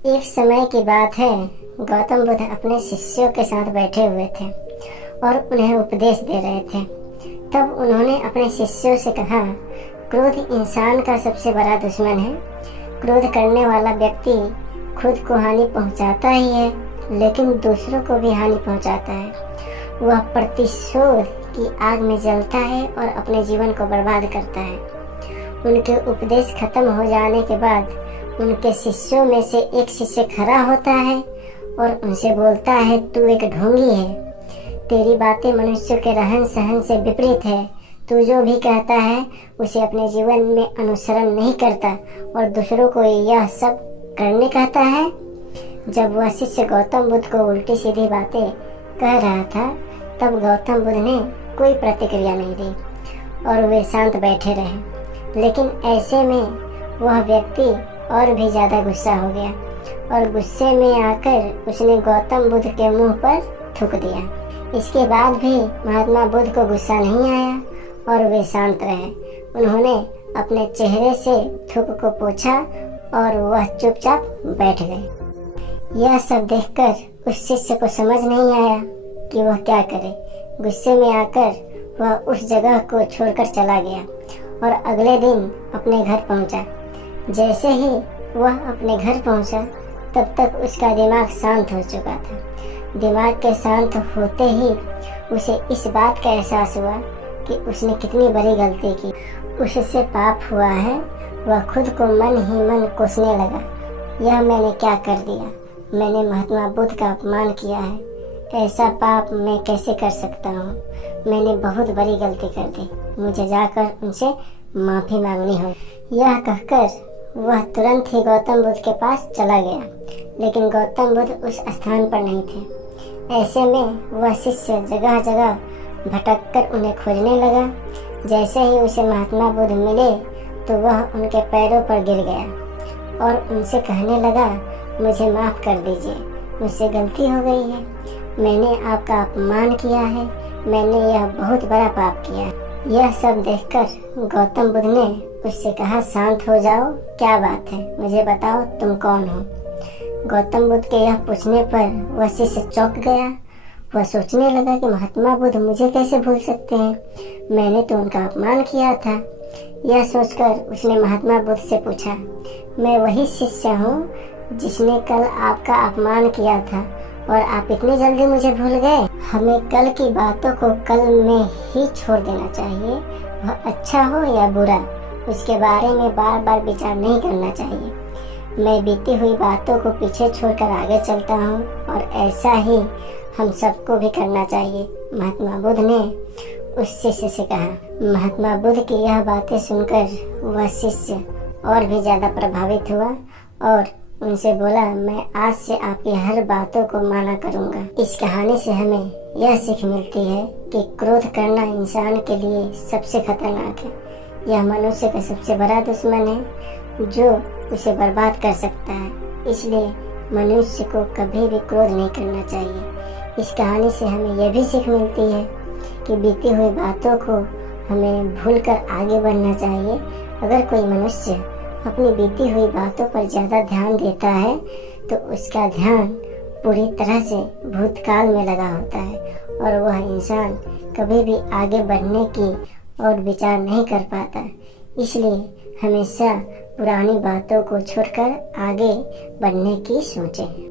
एक समय की बात है, गौतम बुद्ध अपने शिष्यों के साथ बैठे हुए थे और उन्हें उपदेश दे रहे थे। तब उन्होंने अपने शिष्यों से कहा, क्रोध इंसान का सबसे बड़ा दुश्मन है। क्रोध करने वाला व्यक्ति खुद को हानि पहुंचाता ही है, लेकिन दूसरों को भी हानि पहुंचाता है। वह प्रतिशोध की आग में जलता है और अपने जीवन को बर्बाद करता है। उनके उपदेश खत्म हो जाने के बाद उनके शिष्यों में से एक शिष्य खड़ा होता है और उनसे बोलता है, तू एक ढोंगी है। तेरी बातें मनुष्यों के रहन सहन से विपरीत है। तू जो भी कहता है उसे अपने जीवन में अनुसरण नहीं करता और दूसरों को यह सब करने कहता है। जब वह शिष्य गौतम बुद्ध को उल्टी सीधी बातें कह रहा था, तब गौतम बुद्ध ने कोई प्रतिक्रिया नहीं दी और वे शांत बैठे रहे। लेकिन ऐसे में वह व्यक्ति और भी ज्यादा गुस्सा हो गया और गुस्से में आकर उसने गौतम बुद्ध के मुंह पर थूक दिया। इसके बाद भी महात्मा बुद्ध को गुस्सा नहीं आया और वे शांत रहे। उन्होंने अपने चेहरे से थूक को पोंछा और वह चुपचाप बैठ गए। यह सब देखकर उस शिष्य को समझ नहीं आया कि वह क्या करे। गुस्से में आकर वह उस जगह को छोड़कर चला गया और अगले दिन अपने घर पहुंचा। जैसे ही वह अपने घर पहुंचा, तब तक उसका दिमाग शांत हो चुका था। दिमाग के शांत होते ही उसे इस बात का एहसास हुआ कि उसने कितनी बड़ी गलती की। उससे पाप हुआ है। वह खुद को मन ही मन कोसने लगा, यह मैंने क्या कर दिया। मैंने महात्मा बुद्ध का अपमान किया है। ऐसा पाप मैं कैसे कर सकता हूँ। मैंने बहुत बड़ी गलती कर दी। मुझे जाकर उनसे माफी मांगनी होगी। यह कहकर वह तुरंत ही गौतम बुद्ध के पास चला गया, लेकिन गौतम बुद्ध उस स्थान पर नहीं थे। ऐसे में वह शिष्य जगह जगह भटककर उन्हें खोजने लगा। जैसे ही उसे महात्मा बुद्ध मिले तो वह उनके पैरों पर गिर गया और उनसे कहने लगा, मुझे माफ कर दीजिए, मुझसे गलती हो गई है। मैंने आपका अपमान किया है। मैंने यह बहुत बड़ा पाप किया है। यह सब देखकर गौतम बुद्ध ने उससे कहा, शांत हो जाओ, क्या बात है, मुझे बताओ तुम कौन हो। गौतम बुद्ध के यह पूछने पर वह शिष्य चौंक गया। वह सोचने लगा कि महात्मा बुद्ध मुझे कैसे भूल सकते हैं, मैंने तो उनका अपमान किया था। यह सोचकर उसने महात्मा बुद्ध से पूछा, मैं वही शिष्य हूँ जिसने कल आपका अपमान किया था और आप इतनी जल्दी मुझे भूल गए। हमें कल की बातों को कल में ही छोड़ देना चाहिए। वह अच्छा हो या बुरा, उसके बारे में बार बार विचार नहीं करना चाहिए। मैं बीती हुई बातों को पीछे छोड़कर आगे चलता हूँ और ऐसा ही हम सबको भी करना चाहिए, महात्मा बुद्ध ने उस शिष्य से कहा। महात्मा बुद्ध की यह बातें सुनकर वह शिष्य और भी ज्यादा प्रभावित हुआ और उनसे बोला, मैं आज से आपकी हर बातों को माना करूँगा। इस कहानी से हमें यह सीख मिलती है कि क्रोध करना इंसान के लिए सबसे खतरनाक है। यह मनुष्य का सबसे बड़ा दुश्मन है जो उसे बर्बाद कर सकता है। इसलिए मनुष्य को कभी भी क्रोध नहीं करना चाहिए। इस कहानी से हमें यह भी सीख मिलती है कि बीती हुई बातों को हमें भूलकर आगे बढ़ना चाहिए। अगर कोई मनुष्य अपनी बीती हुई बातों पर ज्यादा ध्यान देता है तो उसका ध्यान पूरी तरह से भूतकाल में लगा होता है और वह इंसान कभी भी आगे बढ़ने की और विचार नहीं कर पाता। इसलिए हमेशा पुरानी बातों को छोड़कर आगे बढ़ने की सोचें।